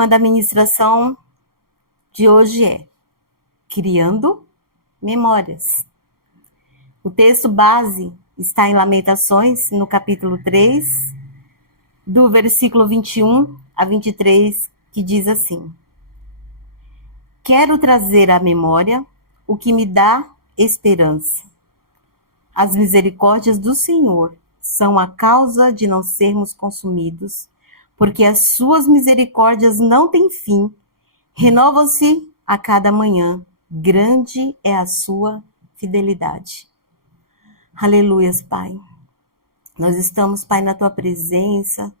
tema da ministração de hoje é Criando Memórias. O texto base está em Lamentações, no capítulo 3, do versículo 21 a 23, que diz assim: Quero trazer à memória o que me dá esperança. As misericórdias do Senhor são a causa de não sermos consumidos, porque as suas misericórdias não têm fim, renovam-se a cada manhã, grande é a sua fidelidade. Aleluias, Pai. Nós estamos, Pai, na Tua presença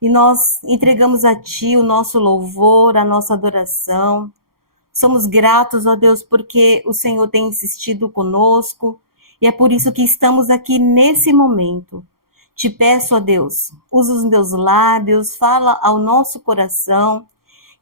e nós entregamos a Ti o nosso louvor, a nossa adoração. Somos gratos, ó Deus, porque o Senhor tem insistido conosco e é por isso que estamos aqui nesse momento. Te peço, ó Deus, usa os meus lábios, fala ao nosso coração,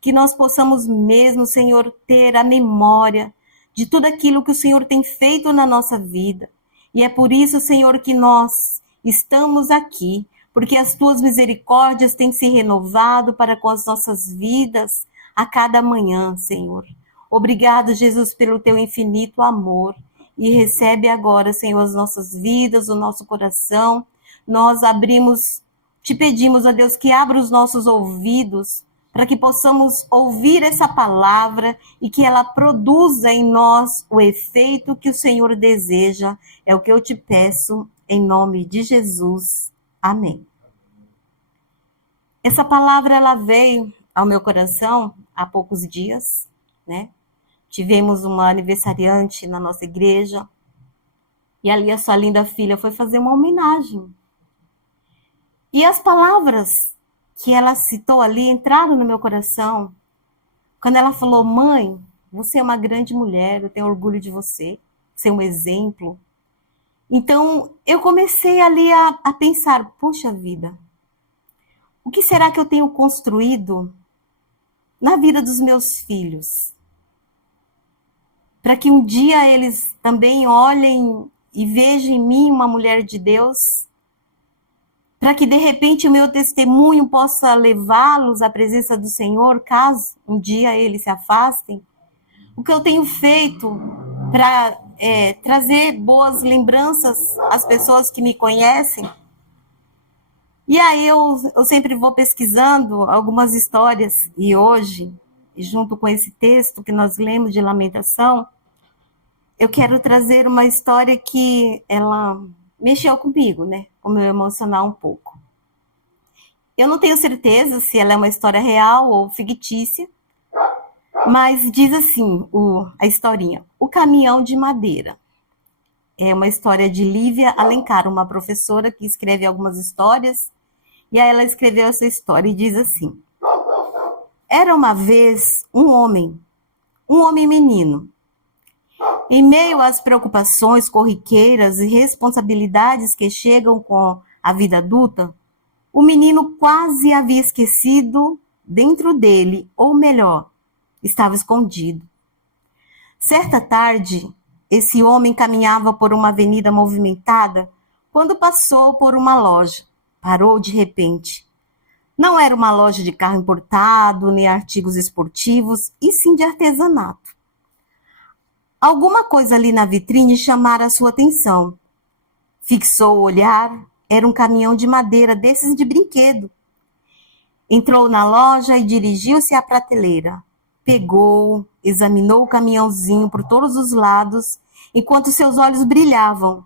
que nós possamos mesmo, Senhor, ter a memória de tudo aquilo que o Senhor tem feito na nossa vida. E é por isso, Senhor, que nós estamos aqui, porque as Tuas misericórdias têm se renovado para com as nossas vidas a cada manhã, Senhor. Obrigado, Jesus, pelo Teu infinito amor. E recebe agora, Senhor, as nossas vidas, o nosso coração. Nós te pedimos, ó Deus, que abra os nossos ouvidos para que possamos ouvir essa palavra e que ela produza em nós o efeito que o Senhor deseja. É o que eu te peço, em nome de Jesus. Amém. Essa palavra, ela veio ao meu coração há poucos dias, né? Tivemos uma aniversariante na nossa igreja e ali a sua linda filha foi fazer uma homenagem. E as palavras que ela citou ali entraram no meu coração. Quando ela falou: mãe, você é uma grande mulher, eu tenho orgulho de você, você é um exemplo. Então, eu comecei ali a pensar, poxa vida, o que será que eu tenho construído na vida dos meus filhos? Para que um dia eles também olhem e vejam em mim uma mulher de Deus, para que de repente o meu testemunho possa levá-los à presença do Senhor, caso um dia eles se afastem. O que eu tenho feito para trazer boas lembranças às pessoas que me conhecem. E aí eu sempre vou pesquisando algumas histórias, e hoje, junto com esse texto que nós lemos de Lamentação, eu quero trazer uma história que ela mexeu comigo, né? Com o meu emocional um pouco. Eu não tenho certeza se ela é uma história real ou fictícia, mas diz assim, a historinha: O Caminhão de Madeira. É uma história de Lívia Alencar, uma professora que escreve algumas histórias, e aí ela escreveu essa história e diz assim: Era uma vez um homem menino. Em meio às preocupações corriqueiras e responsabilidades que chegam com a vida adulta, o menino quase havia esquecido dentro dele, ou melhor, estava escondido. Certa tarde, esse homem caminhava por uma avenida movimentada quando passou por uma loja. Parou de repente. Não era uma loja de carro importado, nem artigos esportivos, e sim de artesanato. Alguma coisa ali na vitrine chamara a sua atenção. Fixou o olhar, era um caminhão de madeira desses de brinquedo. Entrou na loja e dirigiu-se à prateleira. Pegou, examinou o caminhãozinho por todos os lados, enquanto seus olhos brilhavam.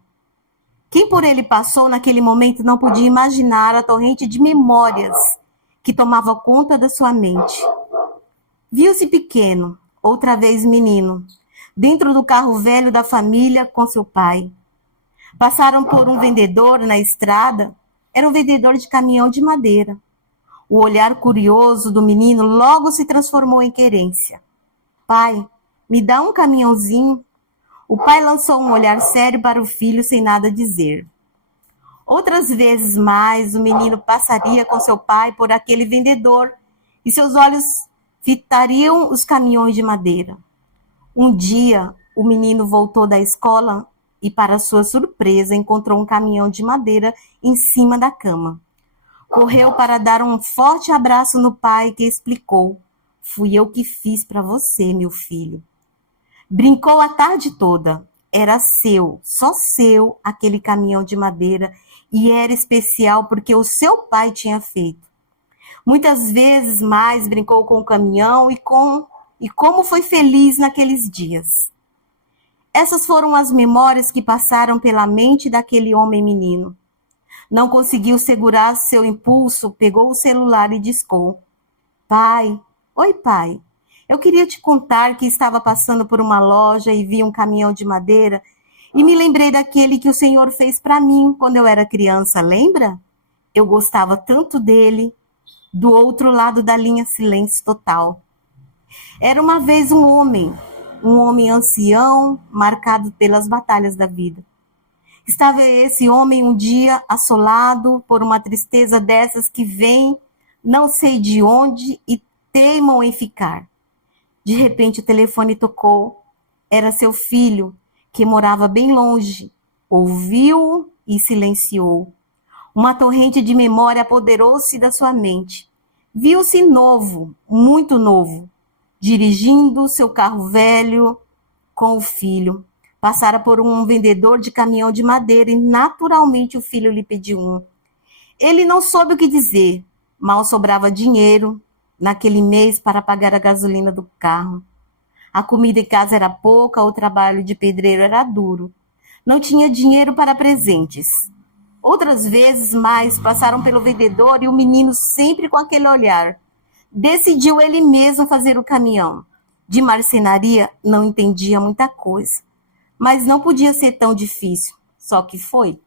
Quem por ele passou naquele momento não podia imaginar a torrente de memórias que tomava conta da sua mente. Viu-se pequeno, outra vez menino, dentro do carro velho da família com seu pai. Passaram por um vendedor na estrada, era um vendedor de caminhão de madeira. O olhar curioso do menino logo se transformou em querência. Pai, me dá um caminhãozinho? O pai lançou um olhar sério para o filho sem nada dizer. Outras vezes mais, o menino passaria com seu pai por aquele vendedor e seus olhos fitariam os caminhões de madeira. Um dia, o menino voltou da escola e, para sua surpresa, encontrou um caminhão de madeira em cima da cama. Correu para dar um forte abraço no pai, que explicou Fui eu que fiz para você, meu filho. Brincou a tarde toda. Era seu, só seu, aquele caminhão de madeira, e era especial porque o seu pai tinha feito. Muitas vezes mais brincou com o caminhão e como foi feliz naqueles dias. Essas foram as memórias que passaram pela mente daquele homem menino. Não conseguiu segurar seu impulso, pegou o celular e discou. Pai, oi pai, eu queria te contar que estava passando por uma loja e vi um caminhão de madeira e me lembrei daquele que o Senhor fez para mim quando eu era criança, lembra? Eu gostava tanto dele, do outro lado da linha silêncio total. Era uma vez um homem ancião, marcado pelas batalhas da vida. Estava esse homem um dia assolado por uma tristeza dessas que vem, não sei de onde, e teimam em ficar. De repente o telefone tocou. Era seu filho, que morava bem longe. Ouviu e silenciou. Uma torrente de memória apoderou-se da sua mente. Viu-se novo, muito novo, dirigindo seu carro velho com o filho. Passara por um vendedor de caminhão de madeira e naturalmente o filho lhe pediu um. Ele não soube o que dizer. Mal sobrava dinheiro naquele mês para pagar a gasolina do carro. A comida em casa era pouca, o trabalho de pedreiro era duro. Não tinha dinheiro para presentes. Outras vezes mais passaram pelo vendedor e o menino sempre com aquele olhar. Decidiu ele mesmo fazer o caminhão. De marcenaria não entendia muita coisa, mas não podia ser tão difícil, só que foi.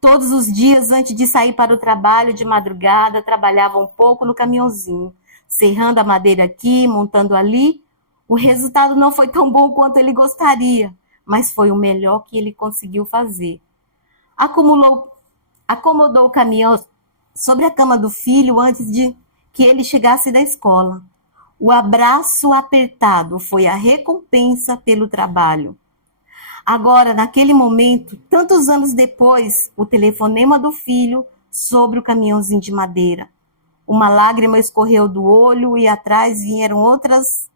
Todos os dias, antes de sair para o trabalho de madrugada, trabalhava um pouco no caminhãozinho, serrando a madeira aqui, montando ali. O resultado não foi tão bom quanto ele gostaria, mas foi o melhor que ele conseguiu fazer. Acomodou o caminhão sobre a cama do filho antes de que ele chegasse da escola. O abraço apertado foi a recompensa pelo trabalho. Agora, naquele momento, tantos anos depois, o telefonema do filho sobre o caminhãozinho de madeira. Uma lágrima escorreu do olho e atrás vieram outras,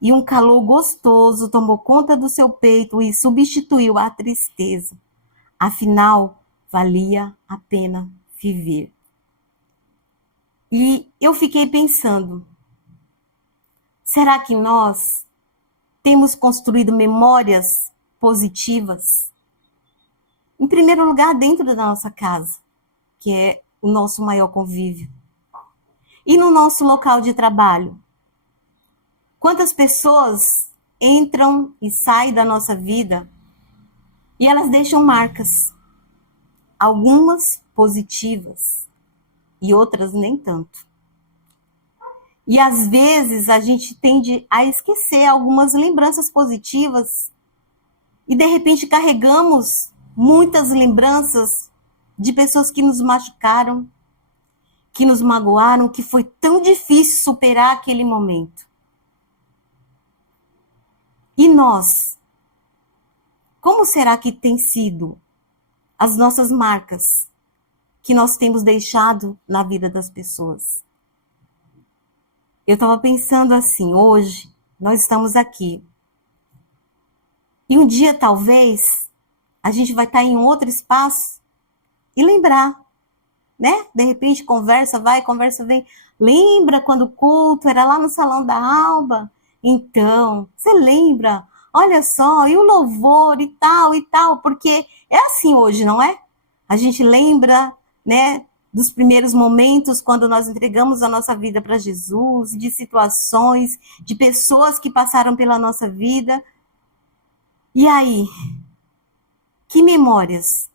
e um calor gostoso tomou conta do seu peito e substituiu a tristeza. Afinal, valia a pena viver. E eu fiquei pensando, será que nós temos construído memórias positivas? Em primeiro lugar, dentro da nossa casa, que é o nosso maior convívio. E no nosso local de trabalho? Quantas pessoas entram e saem da nossa vida e elas deixam marcas, algumas positivas e outras nem tanto. E às vezes a gente tende a esquecer algumas lembranças positivas e de repente carregamos muitas lembranças de pessoas que nos machucaram, que nos magoaram, que foi tão difícil superar aquele momento. E nós? Como será que tem sido as nossas marcas que nós temos deixado na vida das pessoas? Eu estava pensando assim, hoje nós estamos aqui. E um dia, talvez, a gente vai estar em um outro espaço e lembrar, né? De repente, conversa vai, conversa vem. Lembra quando o culto era lá no Salão da Alba? Então, você lembra? Olha só, e o louvor e tal, porque é assim hoje, não é? A gente lembra, né, dos primeiros momentos quando nós entregamos a nossa vida para Jesus, de situações, de pessoas que passaram pela nossa vida. E aí, que memórias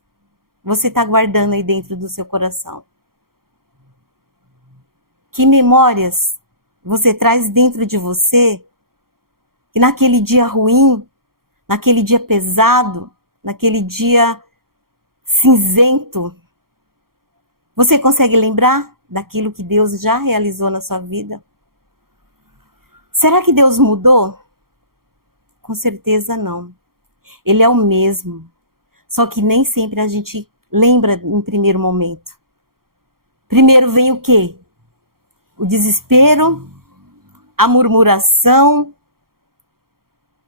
você está guardando aí dentro do seu coração? Que memórias você traz dentro de você que naquele dia ruim, naquele dia pesado, naquele dia cinzento, você consegue lembrar daquilo que Deus já realizou na sua vida? Será que Deus mudou? Com certeza não. Ele é o mesmo. Só que nem sempre a gente lembra em primeiro momento. Primeiro vem o quê? O desespero, a murmuração.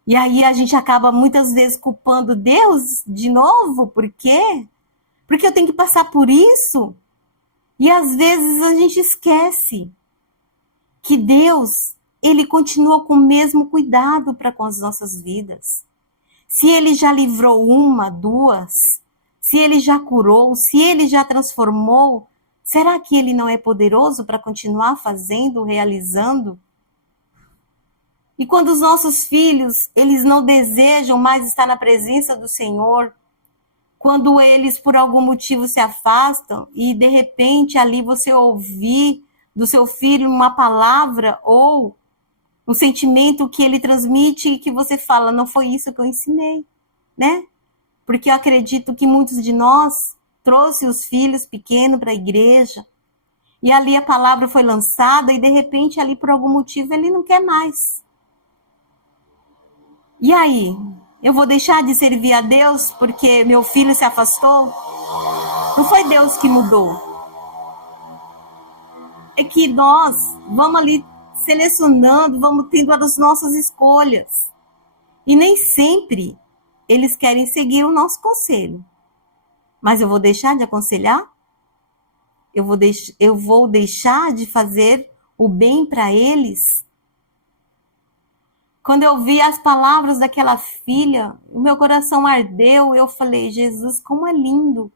E aí a gente acaba muitas vezes culpando Deus de novo. Por quê? Porque eu tenho que passar por isso. E às vezes a gente esquece que Deus, ele continua com o mesmo cuidado para com as nossas vidas. Se ele já livrou uma, duas, se ele já curou, se ele já transformou, será que ele não é poderoso para continuar fazendo, realizando? E quando os nossos filhos, eles não desejam mais estar na presença do Senhor, quando eles por algum motivo se afastam e de repente ali você ouvir do seu filho uma palavra ou um sentimento que ele transmite e que você fala, não foi isso que eu ensinei, né? Porque eu acredito que muitos de nós trouxe os filhos pequenos para a igreja e ali a palavra foi lançada e de repente ali por algum motivo ele não quer mais. E aí? Eu vou deixar de servir a Deus porque meu filho se afastou? Não foi Deus que mudou. É que nós vamos ali selecionando, vamos tendo as nossas escolhas. E nem sempre eles querem seguir o nosso conselho. Mas eu vou deixar de aconselhar? Eu vou deixar de fazer o bem para eles? Quando eu vi as palavras daquela filha, o meu coração ardeu. Eu falei, Jesus, como é lindo.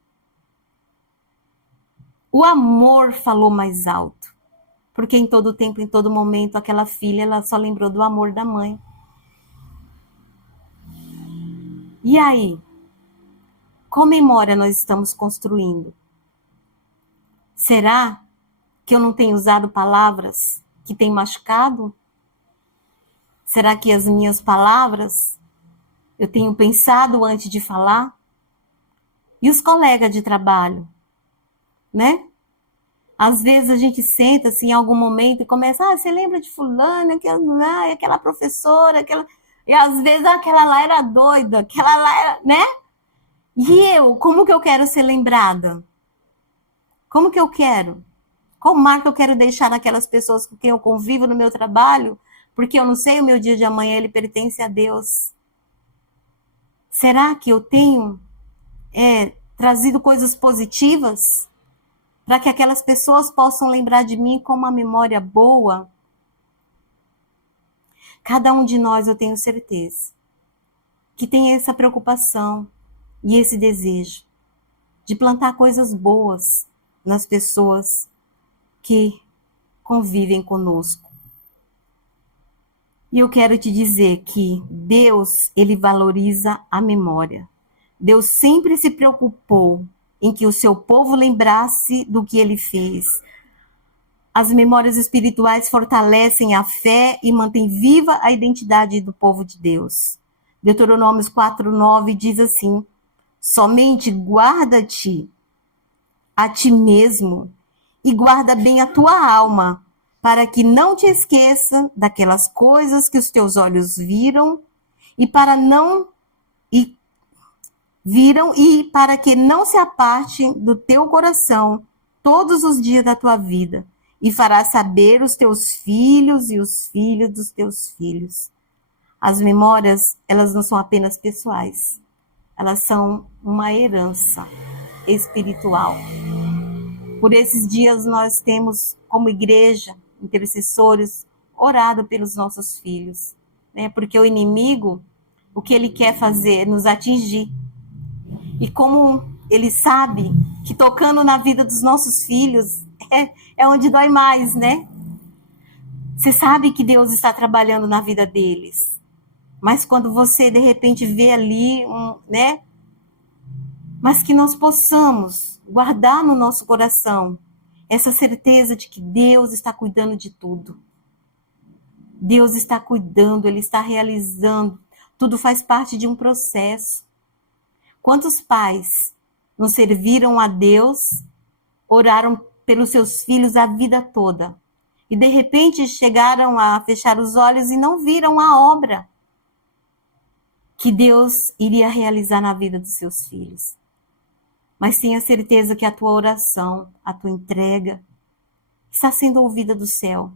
O amor falou mais alto. Porque em todo tempo, em todo momento, aquela filha, ela só lembrou do amor da mãe. E aí? Qual memória nós estamos construindo? Será que eu não tenho usado palavras que têm machucado? Será que as minhas palavras eu tenho pensado antes de falar? E os colegas de trabalho, né? Às vezes a gente senta assim em algum momento e começa, você lembra de fulana, aquela professora, aquela... E às vezes aquela lá era doida, aquela lá era, né? E eu, como que eu quero ser lembrada? Como que eu quero? Qual marca eu quero deixar naquelas pessoas com quem eu convivo no meu trabalho? Porque eu não sei, o meu dia de amanhã ele pertence a Deus. Será que eu tenho trazido coisas positivas para que aquelas pessoas possam lembrar de mim com uma memória boa? Cada um de nós, eu tenho certeza, que tem essa preocupação e esse desejo de plantar coisas boas nas pessoas que convivem conosco. E eu quero te dizer que Deus, ele valoriza a memória. Deus sempre se preocupou em que o seu povo lembrasse do que ele fez. As memórias espirituais fortalecem a fé e mantêm viva a identidade do povo de Deus. Deuteronômio 4:9 diz assim: somente guarda-te a ti mesmo e guarda bem a tua alma, para que não te esqueça daquelas coisas que os teus olhos viram e para que não se aparte do teu coração todos os dias da tua vida, e farás saber os teus filhos e os filhos dos teus filhos. As memórias, elas não são apenas pessoais, elas são uma herança espiritual. Por esses dias nós temos, como igreja, intercessores, orado pelos nossos filhos, né? Porque o inimigo, o que ele quer fazer é nos atingir. E como ele sabe que tocando na vida dos nossos filhos é onde dói mais, né? Você sabe que Deus está trabalhando na vida deles. Mas quando você, de repente, vê ali, né? Mas que nós possamos guardar no nosso coração essa certeza de que Deus está cuidando de tudo. Deus está cuidando, Ele está realizando. Tudo faz parte de um processo. Quantos pais não serviram a Deus, oraram pelos seus filhos a vida toda, e de repente chegaram a fechar os olhos e não viram a obra que Deus iria realizar na vida dos seus filhos. Mas tenha certeza que a tua oração, a tua entrega, está sendo ouvida do céu.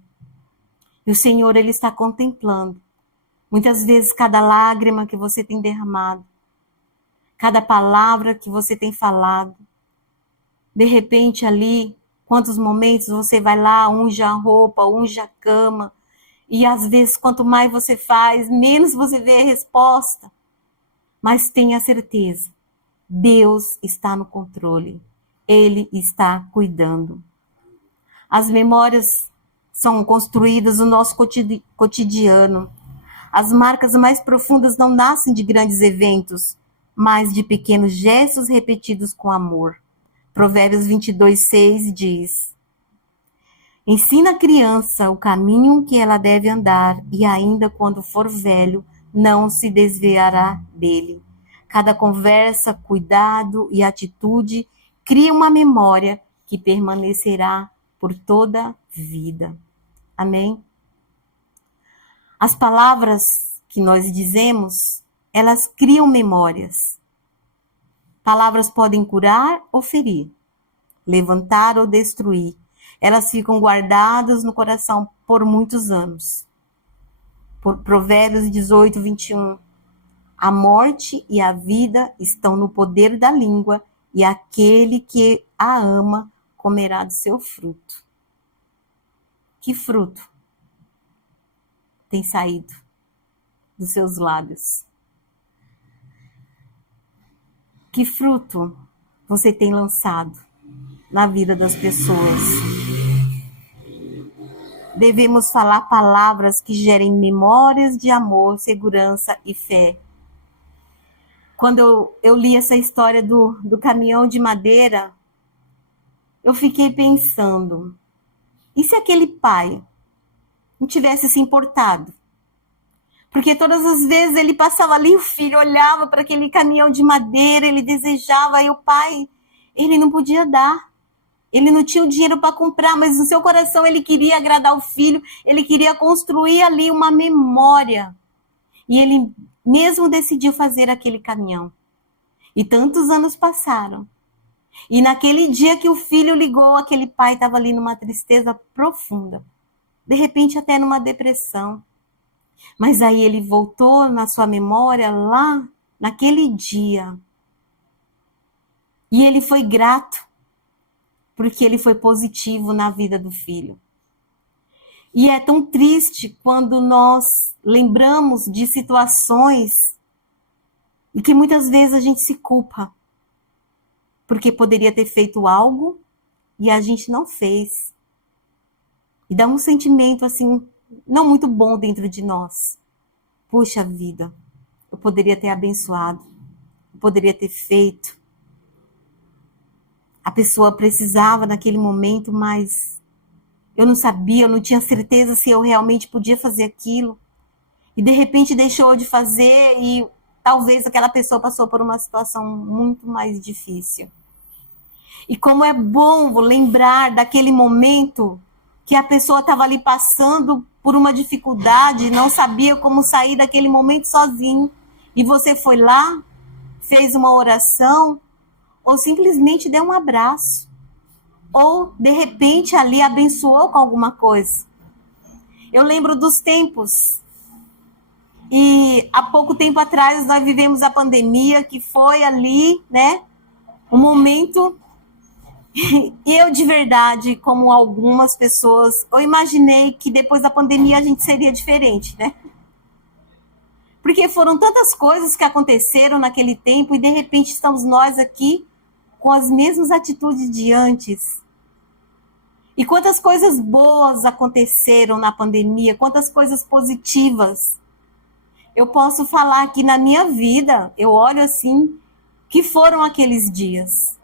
E o Senhor, Ele está contemplando. Muitas vezes, cada lágrima que você tem derramado, cada palavra que você tem falado. De repente, ali, quantos momentos você vai lá, unge a roupa, unge a cama. E às vezes, quanto mais você faz, menos você vê a resposta. Mas tenha certeza, Deus está no controle. Ele está cuidando. As memórias são construídas no nosso cotidiano. As marcas mais profundas não nascem de grandes eventos, mas de pequenos gestos repetidos com amor. Provérbios 22:6 diz: ensina a criança o caminho que ela deve andar, e ainda quando for velho, não se desviará dele. Cada conversa, cuidado e atitude cria uma memória que permanecerá por toda a vida. Amém? As palavras que nós dizemos, elas criam memórias. Palavras podem curar ou ferir, levantar ou destruir. Elas ficam guardadas no coração por muitos anos. Por Provérbios 18:21. A morte e a vida estão no poder da língua, e aquele que a ama comerá do seu fruto. Que fruto tem saído dos seus lábios? Que fruto você tem lançado na vida das pessoas? Devemos falar palavras que gerem memórias de amor, segurança e fé. Quando eu li essa história do caminhão de madeira, eu fiquei pensando, e se aquele pai não tivesse se importado? Porque todas as vezes ele passava ali, o filho olhava para aquele caminhão de madeira, ele desejava, e o pai, ele não podia dar. Ele não tinha o dinheiro para comprar, mas no seu coração ele queria agradar o filho, ele queria construir ali uma memória. E ele mesmo decidiu fazer aquele caminhão. E tantos anos passaram. E naquele dia que o filho ligou, aquele pai estava ali numa tristeza profunda. De repente até numa depressão. Mas aí ele voltou na sua memória lá naquele dia. E ele foi grato, porque ele foi positivo na vida do filho. E é tão triste quando nós lembramos de situações e que muitas vezes a gente se culpa, porque poderia ter feito algo e a gente não fez. E dá um sentimento assim, não muito bom dentro de nós. Puxa vida, eu poderia ter abençoado, eu poderia ter feito. A pessoa precisava naquele momento, mas eu não sabia, eu não tinha certeza se eu realmente podia fazer aquilo. E de repente deixou de fazer e talvez aquela pessoa passou por uma situação muito mais difícil. E como é bom lembrar daquele momento que a pessoa estava ali passando por uma dificuldade, não sabia como sair daquele momento sozinho. E você foi lá, fez uma oração, ou simplesmente deu um abraço. Ou, de repente, ali abençoou com alguma coisa. Eu lembro dos tempos. E há pouco tempo atrás nós vivemos a pandemia, que foi ali, né? Um momento. E eu, de verdade, como algumas pessoas, eu imaginei que depois da pandemia a gente seria diferente, né? Porque foram tantas coisas que aconteceram naquele tempo e de repente estamos nós aqui com as mesmas atitudes de antes. E quantas coisas boas aconteceram na pandemia, quantas coisas positivas. Eu posso falar que na minha vida, eu olho assim, que foram aqueles dias.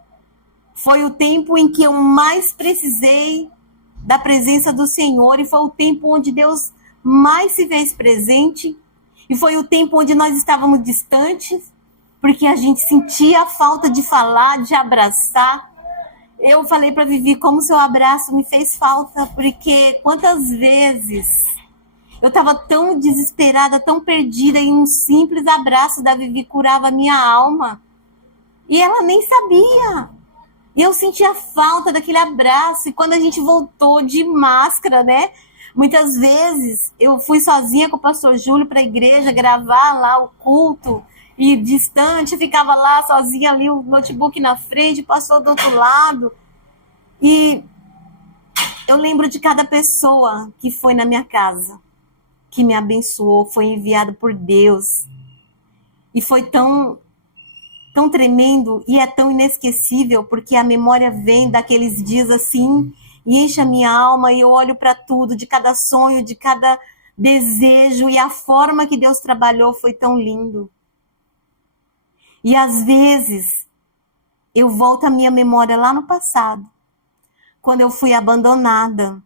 Foi o tempo em que eu mais precisei da presença do Senhor e foi o tempo onde Deus mais se fez presente e foi o tempo onde nós estávamos distantes, porque a gente sentia a falta de falar, de abraçar. Eu falei para Vivi como seu abraço me fez falta, porque quantas vezes eu estava tão desesperada, tão perdida, e um simples abraço da Vivi curava a minha alma. E ela nem sabia. E eu sentia falta daquele abraço. E quando a gente voltou de máscara, né? Muitas vezes eu fui sozinha com o pastor Júlio para a igreja gravar lá o culto e distante, ficava lá sozinha ali, o notebook na frente, o pastor do outro lado. E eu lembro de cada pessoa que foi na minha casa, que me abençoou, foi enviado por Deus. E foi tão tremendo e é tão inesquecível, porque a memória vem daqueles dias assim e enche a minha alma e eu olho para tudo, de cada sonho, de cada desejo, e a forma que Deus trabalhou foi tão lindo. E às vezes eu volto à minha memória lá no passado, quando eu fui abandonada,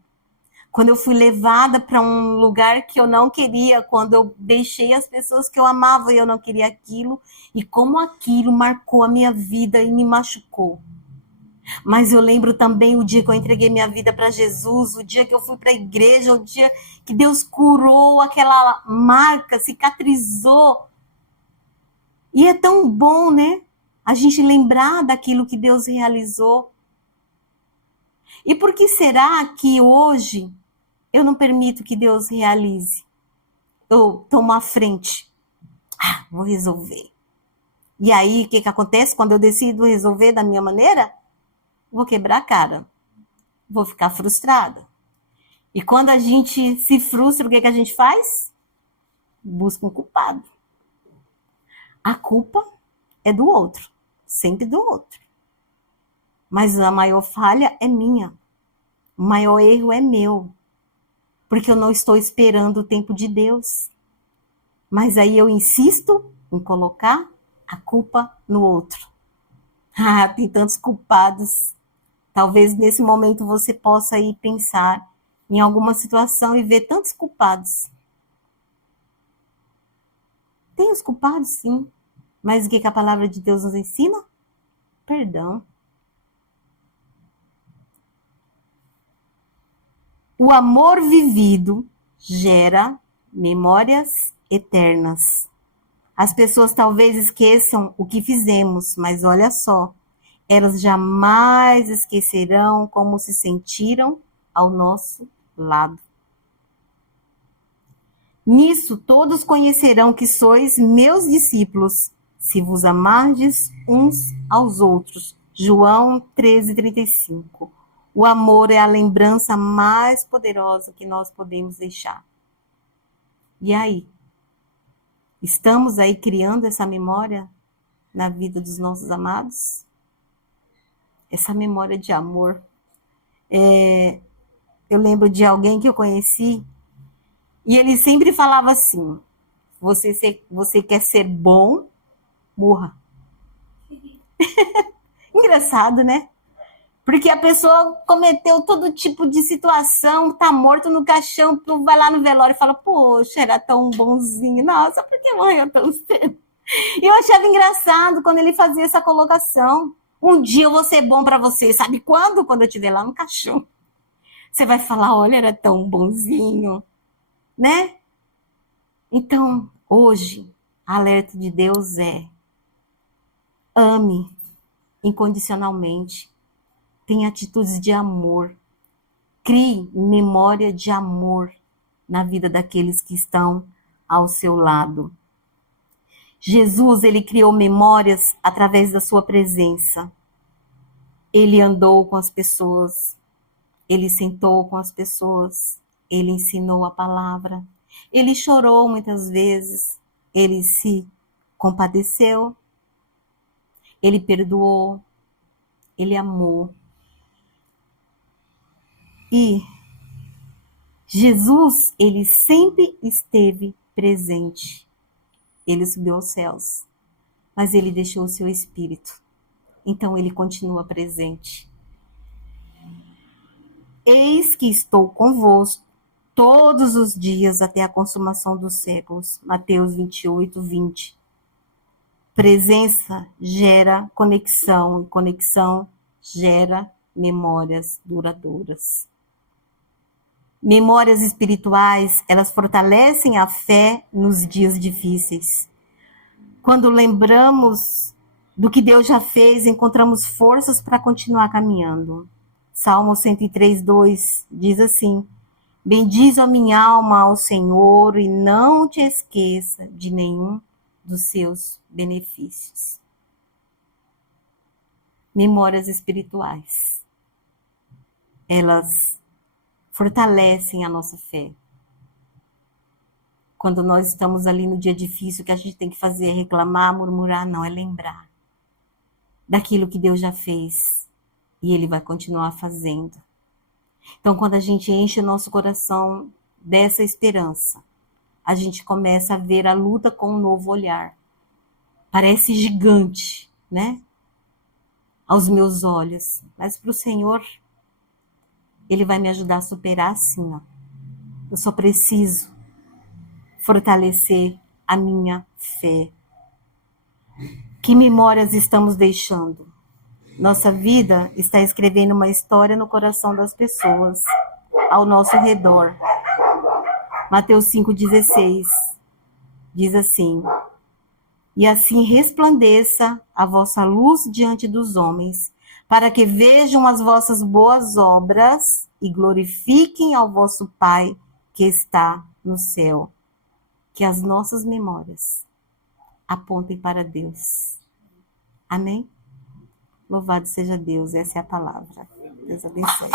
quando eu fui levada para um lugar que eu não queria, quando eu deixei as pessoas que eu amava e eu não queria aquilo, e como aquilo marcou a minha vida e me machucou. Mas eu lembro também o dia que eu entreguei minha vida para Jesus, o dia que eu fui para a igreja, o dia que Deus curou aquela marca, cicatrizou. E é tão bom, né? A gente lembrar daquilo que Deus realizou. E por que será que hoje eu não permito que Deus realize? Eu tomo a frente. Vou resolver. E aí, o que acontece quando eu decido resolver da minha maneira? Vou quebrar a cara. Vou ficar frustrada. E quando a gente se frustra, o que a gente faz? Busca um culpado. A culpa é do outro. Sempre do outro. Mas a maior falha é minha. O maior erro é meu. Porque eu não estou esperando o tempo de Deus. Mas aí eu insisto em colocar a culpa no outro. Tem tantos culpados. Talvez nesse momento você possa ir pensar em alguma situação e ver tantos culpados. Tem os culpados, sim. Mas o que a palavra de Deus nos ensina? Perdão. O amor vivido gera memórias eternas. As pessoas talvez esqueçam o que fizemos, mas olha só, elas jamais esquecerão como se sentiram ao nosso lado. Nisso todos conhecerão que sois meus discípulos, se vos amardes uns aos outros. João 13:35. O amor é a lembrança mais poderosa que nós podemos deixar. E aí? Estamos aí criando essa memória na vida dos nossos amados? Essa memória de amor. Eu lembro de alguém que eu conheci e ele sempre falava assim: você quer ser bom? Morra. Engraçado, né? Porque a pessoa cometeu todo tipo de situação, tá morto no caixão, tu vai lá no velório e fala, poxa, era tão bonzinho, nossa, por que morreu tão cedo? E eu achava engraçado quando ele fazia essa colocação. Um dia eu vou ser bom para você, sabe quando? Quando eu estiver lá no caixão. Você vai falar, olha, era tão bonzinho, né? Então, hoje, a alerta de Deus é: ame incondicionalmente. Tenha atitudes de amor. Crie memória de amor na vida daqueles que estão ao seu lado. Jesus, ele criou memórias através da sua presença. Ele andou com as pessoas. Ele sentou com as pessoas. Ele ensinou a palavra. Ele chorou muitas vezes. Ele se compadeceu. Ele perdoou. Ele amou. E Jesus, ele sempre esteve presente. Ele subiu aos céus, mas ele deixou o seu espírito. Então ele continua presente. Eis que estou convosco todos os dias até a consumação dos séculos. Mateus 28:20. Presença gera conexão, e conexão gera memórias duradouras. Memórias espirituais, elas fortalecem a fé nos dias difíceis. Quando lembramos do que Deus já fez, encontramos forças para continuar caminhando. Salmo 103:2 diz assim: Bendiz a minha alma ao Senhor e não te esqueça de nenhum dos seus benefícios. Memórias espirituais. Elas fortalecem a nossa fé. Quando nós estamos ali no dia difícil, o que a gente tem que fazer é reclamar, murmurar, não, é lembrar daquilo que Deus já fez e Ele vai continuar fazendo. Então, quando a gente enche o nosso coração dessa esperança, a gente começa a ver a luta com um novo olhar. Parece gigante, né? Aos meus olhos. Mas para o Senhor, Ele vai me ajudar a superar assim, ó. Eu só preciso fortalecer a minha fé. Que memórias estamos deixando? Nossa vida está escrevendo uma história no coração das pessoas ao nosso redor. Mateus 5,16 diz assim: e assim resplandeça a vossa luz diante dos homens, para que vejam as vossas boas obras e glorifiquem ao vosso Pai que está no céu. Que as nossas memórias apontem para Deus. Amém? Louvado seja Deus, essa é a palavra. Deus abençoe.